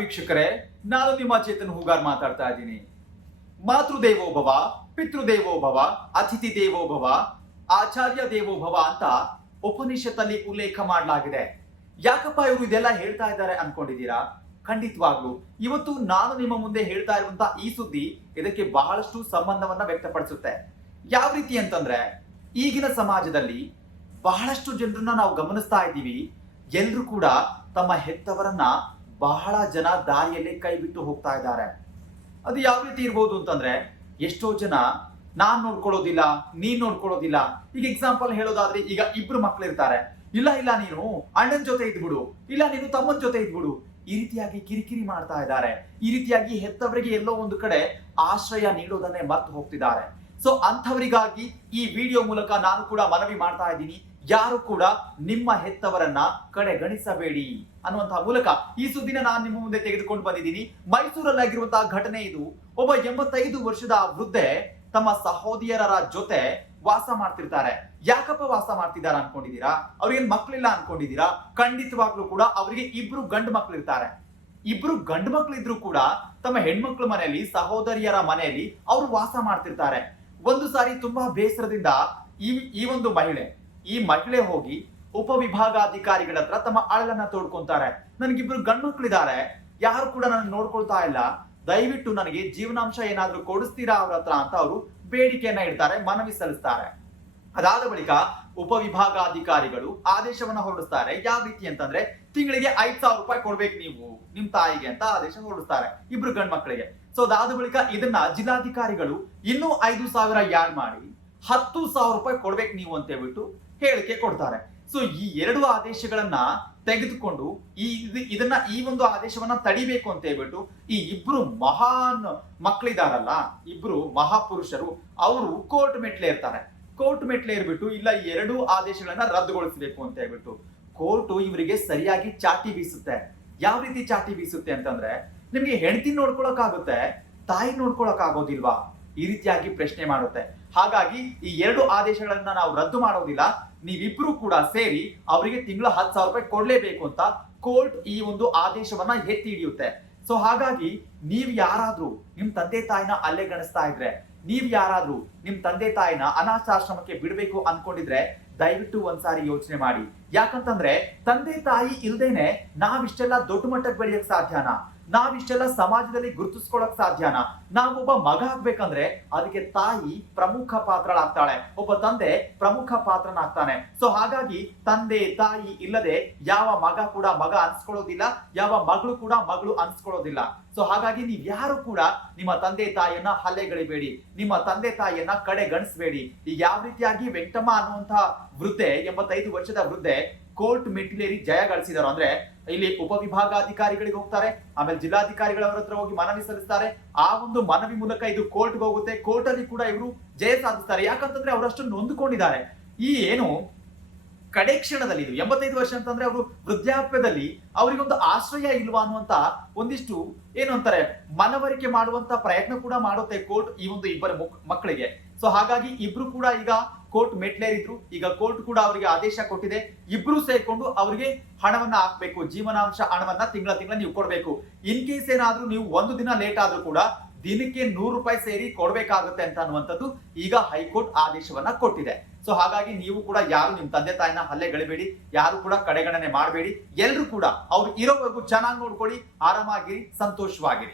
ವೀಕ್ಷಕರೇ, ನಾನು ನಿಮ್ಮ ಚೇತನ್ ಹೂಗಾರ್ ಮಾತಾಡ್ತಾ ಇದ್ದೀನಿ. ಮಾತೃದೇವೋ ಭವ, ಪಿತೃದೇವೋ ಭವ, ಅತಿಥಿ ದೇವೋ ಭವ, ಆಚಾರ್ಯ ದೇವೋ ಭವ ಅಂತ ಉಪನಿಷತ್ತಲ್ಲಿ ಉಲ್ಲೇಖ ಮಾಡಲಾಗಿದೆ. ಯಾಕಪ್ಪ ಇವರು ಇದೆಲ್ಲ ಹೇಳ್ತಾ ಇದ್ದಾರೆ ಅನ್ಕೊಂಡಿದ್ದೀರಾ? ಖಂಡಿತವಾಗ್ಲು ಇವತ್ತು ನಾನು ನಿಮ್ಮ ಮುಂದೆ ಹೇಳ್ತಾ ಇರುವಂತ ಈ ಸುದ್ದಿ ಇದಕ್ಕೆ ಬಹಳಷ್ಟು ಸಂಬಂಧವನ್ನ ವ್ಯಕ್ತಪಡಿಸುತ್ತೆ. ಯಾವ ರೀತಿ ಅಂತಂದ್ರೆ, ಈಗಿನ ಸಮಾಜದಲ್ಲಿ ಬಹಳಷ್ಟು ಜನರನ್ನ ನಾವು ಗಮನಿಸ್ತಾ ಇದ್ದೀವಿ. ಎಲ್ರು ಕೂಡ ತಮ್ಮ ಹೆತ್ತವರನ್ನ ಬಹಳ ಜನ ದಾರಿಯಲ್ಲಿ ಕೈ ಬಿಟ್ಟು ಹೋಗ್ತಾ ಇದ್ದಾರೆ. ಅದು ಯಾವ ರೀತಿ ಇರ್ಬೋದು ಅಂತಂದ್ರೆ, ಎಷ್ಟೋ ಜನ ನಾನ್ ನೋಡ್ಕೊಳ್ಳೋದಿಲ್ಲ, ನೀನ್ ನೋಡ್ಕೊಳ್ಳೋದಿಲ್ಲ. ಈಗ ಎಕ್ಸಾಂಪಲ್ ಹೇಳೋದಾದ್ರೆ, ಈಗ ಇಬ್ರು ಮಕ್ಳು ಇರ್ತಾರೆ. ಇಲ್ಲ ಇಲ್ಲ ನೀನು ಅಣ್ಣನ ಜೊತೆ ಇದ್ಬಿಡು, ಇಲ್ಲ ನೀನು ತಮ್ಮನ ಜೊತೆ ಇದ್ಬಿಡು. ಈ ರೀತಿಯಾಗಿ ಕಿರಿಕಿರಿ ಮಾಡ್ತಾ ಇದ್ದಾರೆ. ಈ ರೀತಿಯಾಗಿ ಹೆತ್ತವರಿಗೆ ಎಲ್ಲೋ ಒಂದು ಕಡೆ ಆಶ್ರಯ ನೀಡೋದನ್ನೇ ಮರ್ತು ಹೋಗ್ತಿದ್ದಾರೆ. ಸೊ ಅಂಥವರಿಗಾಗಿ ಈ ವಿಡಿಯೋ ಮೂಲಕ ನಾನು ಕೂಡ ಮನವಿ ಮಾಡ್ತಾ ಇದ್ದೀನಿ. ಯಾರು ಕೂಡ ನಿಮ್ಮ ಹೆತ್ತವರನ್ನ ಕಡೆಗಣಿಸಬೇಡಿ ಅನ್ನುವಂತಹ ಮೂಲಕ ಈ ಸುದ್ದಿನ ನಾನು ನಿಮ್ಮ ಮುಂದೆ ತೆಗೆದುಕೊಂಡು ಬಂದಿದ್ದೀನಿ. ಮೈಸೂರಲ್ಲಿ ಆಗಿರುವಂತಹ ಘಟನೆ ಇದು. ಒಬ್ಬ 85 ವರ್ಷದ ವೃದ್ಧೆ ತಮ್ಮ ಸಹೋದರಿಯರ ಜೊತೆ ವಾಸ ಮಾಡ್ತಿರ್ತಾರೆ. ಯಾಕಪ್ಪ ವಾಸ ಮಾಡ್ತಿದ್ದಾರೆ ಅನ್ಕೊಂಡಿದ್ದೀರಾ? ಅವ್ರಿಗೆ ಮಕ್ಳಿಲ್ಲ ಅನ್ಕೊಂಡಿದ್ದೀರಾ? ಖಂಡಿತವಾಗ್ಲೂ ಕೂಡ ಅವರಿಗೆ ಇಬ್ರು ಗಂಡು ಮಕ್ಳು ಇರ್ತಾರೆ. ಇಬ್ರು ಗಂಡು ಮಕ್ಳು ಇದ್ರು ಕೂಡ ತಮ್ಮ ಹೆಣ್ಮಕ್ಳ ಮನೆಯಲ್ಲಿ, ಸಹೋದರಿಯರ ಮನೆಯಲ್ಲಿ ಅವರು ವಾಸ ಮಾಡ್ತಿರ್ತಾರೆ. ಒಂದು ಸಾರಿ ತುಂಬಾ ಬೇಸರದಿಂದ ಈ ಒಂದು ಈ ಮಹಿಳೆ ಹೋಗಿ ಉಪವಿಭಾಗಾಧಿಕಾರಿಗಳ ಹತ್ರ ತಮ್ಮ ಅಳಲನ್ನ ತೋಡ್ಕೊಂತಾರೆ. ನನಗಿಬ್ರು ಗಂಡು ಮಕ್ಳಿದ್ದಾರೆ, ಯಾರು ಕೂಡ ನನ್ನ ನೋಡ್ಕೊಳ್ತಾ ಇಲ್ಲ, ದಯವಿಟ್ಟು ನನಗೆ ಜೀವನಾಂಶ ಏನಾದ್ರೂ ಕೊಡಿಸ್ತೀರಾ ಅವ್ರ ಹತ್ರ ಅಂತ ಅವರು ಬೇಡಿಕೆಯನ್ನ ಇಡ್ತಾರೆ, ಮನವಿ ಸಲ್ಲಿಸ್ತಾರೆ. ಅದಾದ ಬಳಿಕ ಉಪವಿಭಾಗಾಧಿಕಾರಿಗಳು ಆದೇಶವನ್ನ ಹೊರಡಿಸ್ತಾರೆ. ಯಾವ ರೀತಿ ಅಂತಂದ್ರೆ, ತಿಂಗಳಿಗೆ 5,000 ರೂಪಾಯಿ ಕೊಡ್ಬೇಕು ನೀವು ನಿಮ್ ತಾಯಿಗೆ ಅಂತ ಆದೇಶ ಹೊರಡಿಸ್ತಾರೆ ಇಬ್ರು ಗಂಡ್ ಮಕ್ಕಳಿಗೆ. ಸೊ ಅದಾದ ಬಳಿಕ ಇದನ್ನ ಜಿಲ್ಲಾಧಿಕಾರಿಗಳು ಇನ್ನೂ 5,000 ಯಾಡ್ ಮಾಡಿ 10,000 ರೂಪಾಯಿ ಕೊಡ್ಬೇಕು ನೀವು ಅಂತ ಹೇಳ್ಬಿಟ್ಟು ಹೇಳಿಕೆ ಕೊಡ್ತಾರೆ. ಸೊ ಈ ಎರಡು ಆದೇಶಗಳನ್ನ ತೆಗೆದುಕೊಂಡು ಈ ಒಂದು ಆದೇಶವನ್ನ ತಡಿಬೇಕು ಅಂತ ಹೇಳ್ಬಿಟ್ಟು ಈ ಇಬ್ರು ಮಹಾನ್ ಮಕ್ಕಳಿದಾರಲ್ಲ, ಇಬ್ರು ಮಹಾಪುರುಷರು, ಅವರು ಕೋರ್ಟ್ ಮೆಟ್ಲೆ ಇರ್ತಾರೆ. ಕೋರ್ಟ್ ಮೆಟ್ಲೆ ಇರ್ಬಿಟ್ಟು ಇಲ್ಲ, ಈ ಎರಡು ಆದೇಶಗಳನ್ನ ರದ್ದುಗೊಳಿಸಬೇಕು ಅಂತ ಹೇಳ್ಬಿಟ್ಟು ಕೋರ್ಟ್ ಇವರಿಗೆ ಸರಿಯಾಗಿ ಚಾಟಿ ಬೀಸುತ್ತೆ. ಯಾವ ರೀತಿ ಚಾಟಿ ಬೀಸುತ್ತೆ ಅಂತಂದ್ರೆ, ನಿಮ್ಗೆ ಹೆಂಡತಿ ನೋಡ್ಕೊಳಕ್ ಆಗುತ್ತೆ, ತಾಯಿ ನೋಡ್ಕೊಳಕ್ ಆಗೋದಿಲ್ವಾ? ಈ ರೀತಿಯಾಗಿ ಪ್ರಶ್ನೆ ಮಾಡುತ್ತೆ. ಹಾಗಾಗಿ ಈ ಎರಡು ಆದೇಶಗಳನ್ನ ನಾವು ರದ್ದು ಮಾಡೋದಿಲ್ಲ, ನೀವಿಬ್ರು ಕೂಡ ಸೇರಿ ಅವರಿಗೆ ತಿಂಗಳ 10,000 ರೂಪಾಯಿ ಕೊಡ್ಲೇಬೇಕು ಅಂತ ಕೋರ್ಟ್ ಈ ಒಂದು ಆದೇಶವನ್ನ ಎತ್ತಿ ಹಿಡಿಯುತ್ತೆ. ಸೊ ಹಾಗಾಗಿ ನೀವ್ ಯಾರಾದ್ರೂ ನಿಮ್ ತಂದೆ ತಾಯಿನ ಅಲ್ಲೆಗಣಿಸ್ತಾ ಇದ್ರೆ, ನೀವ್ ಯಾರಾದ್ರೂ ನಿಮ್ ತಂದೆ ತಾಯಿನ ಅನಾಥಾಶ್ರಮಕ್ಕೆ ಬಿಡ್ಬೇಕು ಅನ್ಕೊಂಡಿದ್ರೆ ದಯವಿಟ್ಟು ಒಂದ್ಸಾರಿ ಯೋಚನೆ ಮಾಡಿ. ಯಾಕಂತಂದ್ರೆ ತಂದೆ ತಾಯಿ ಇಲ್ದೇನೆ ನಾವಿಷ್ಟೆಲ್ಲ ದೊಡ್ಡ ಮಟ್ಟಕ್ಕೆ ಬೆಳೆಯಕ್ ಸಾಧ್ಯನಾ? ನಾವಿಷ್ಟೆಲ್ಲ ಸಮಾಜದಲ್ಲಿ ಗುರುತಿಸ್ಕೊಳಕ್ ಸಾಧ್ಯನಾ? ನಾವೊಬ್ಬ ಮಗ ಆಗ್ಬೇಕಂದ್ರೆ ಅದಕ್ಕೆ ತಾಯಿ ಪ್ರಮುಖ ಪಾತ್ರಳಾಗ್ತಾಳೆ, ಒಬ್ಬ ತಂದೆ ಪ್ರಮುಖ ಪಾತ್ರನಾಗ್ತಾನೆ. ಸೊ ಹಾಗಾಗಿ ತಂದೆ ತಾಯಿ ಇಲ್ಲದೆ ಯಾವ ಮಗ ಕೂಡ ಮಗ ಅನ್ಸ್ಕೊಳ್ಳೋದಿಲ್ಲ, ಯಾವ ಮಗಳು ಕೂಡ ಮಗಳು ಅನ್ಸ್ಕೊಳ್ಳೋದಿಲ್ಲ. ಸೊ ಹಾಗಾಗಿ ನೀವ್ ಯಾರು ಕೂಡ ನಿಮ್ಮ ತಂದೆ ತಾಯಿಯನ್ನ ಹಲ್ಲೆಗಳಿಬೇಡಿ, ನಿಮ್ಮ ತಂದೆ ತಾಯಿಯನ್ನ ಕಡೆಗಣಿಸಬೇಡಿ. ಈಗ ಯಾವ ರೀತಿಯಾಗಿ ವೆಂಕಟಮ್ಮ ಅನ್ನುವಂತಹ ವೃದ್ಧೆ, 85 ವರ್ಷದ ವೃದ್ಧೆ ಕೋರ್ಟ್ ಮೆಟ್ಟಿಲೇರಿ ಜಯ ಗಳಿಸಿದಾರೋ ಅಂದ್ರೆ, ಇಲ್ಲಿ ಉಪವಿಭಾಗಾಧಿಕಾರಿಗಳಿಗೆ ಹೋಗ್ತಾರೆ, ಆಮೇಲೆ ಜಿಲ್ಲಾಧಿಕಾರಿಗಳವರ ಹತ್ರ ಹೋಗಿ ಮನವಿ ಸಲ್ಲಿಸ್ತಾರೆ. ಆ ಒಂದು ಮನವಿ ಮೂಲಕ ಇದು ಕೋರ್ಟ್ಗೆ ಹೋಗುತ್ತೆ. ಕೋರ್ಟ್ ಅಲ್ಲಿ ಕೂಡ ಇವರು ಜಯ ಸಾಧಿಸ್ತಾರೆ. ಯಾಕಂತಂದ್ರೆ ಅವರಷ್ಟು ನೊಂದುಕೊಂಡಿದ್ದಾರೆ. ಈ ಏನು ಕಡೆ ಕ್ಷಣದಲ್ಲಿ, ಇದು 85 ವರ್ಷ ಅಂತಂದ್ರೆ ಅವರು ವೃದ್ಧಾಪ್ಯದಲ್ಲಿ ಅವರಿಗೊಂದು ಆಶ್ರಯ ಇಲ್ವಾ ಅನ್ನುವಂತ ಒಂದಿಷ್ಟು ಏನು ಅಂತಾರೆ ಮನವರಿಕೆ ಮಾಡುವಂತ ಪ್ರಯತ್ನ ಕೂಡ ಮಾಡುತ್ತೆ ಕೋರ್ಟ್ ಈ ಒಂದು ಇಬ್ಬರ ಮಕ್ಕಳಿಗೆ. ಸೊ ಹಾಗಾಗಿ ಇಬ್ರು ಕೂಡ ಈಗ ಕೋರ್ಟ್ ಮೆಟ್ಲೇರಿದ್ರು. ಈಗ ಕೋರ್ಟ್ ಕೂಡ ಅವರಿಗೆ ಆದೇಶ ಕೊಟ್ಟಿದೆ, ಇಬ್ರು ಸೇರ್ಕೊಂಡು ಅವರಿಗೆ ಹಣವನ್ನ ಹಾಕ್ಬೇಕು, ಜೀವನಾಂಶ ಹಣವನ್ನ ತಿಂಗಳ ನೀವು ಕೊಡ್ಬೇಕು. ಇನ್ ಕೇಸ್ ಏನಾದ್ರೂ ನೀವು ಒಂದು ದಿನ ಲೇಟ್ ಆದ್ರೂ ಕೂಡ ದಿನಕ್ಕೆ 100 ರೂಪಾಯಿ ಸೇರಿ ಕೊಡ್ಬೇಕಾಗುತ್ತೆ ಅಂತ ಅನ್ನುವಂಥದ್ದು ಈಗ ಹೈಕೋರ್ಟ್ ಆದೇಶವನ್ನ ಕೊಟ್ಟಿದೆ. ಸೊ ಹಾಗಾಗಿ ನೀವು ಕೂಡ ಯಾರು ನಿಮ್ ತಂದೆ ತಾಯಿನ ಹಲ್ಲೆಗಳಿಬೇಡಿ, ಯಾರು ಕೂಡ ಕಡೆಗಣನೆ ಮಾಡಬೇಡಿ. ಎಲ್ರು ಕೂಡ ಅವ್ರು ಇರೋವರೆಗೂ ಚೆನ್ನಾಗಿ ನೋಡ್ಕೊಳ್ಳಿ, ಆರಾಮಾಗಿರಿ, ಸಂತೋಷವಾಗಿರಿ.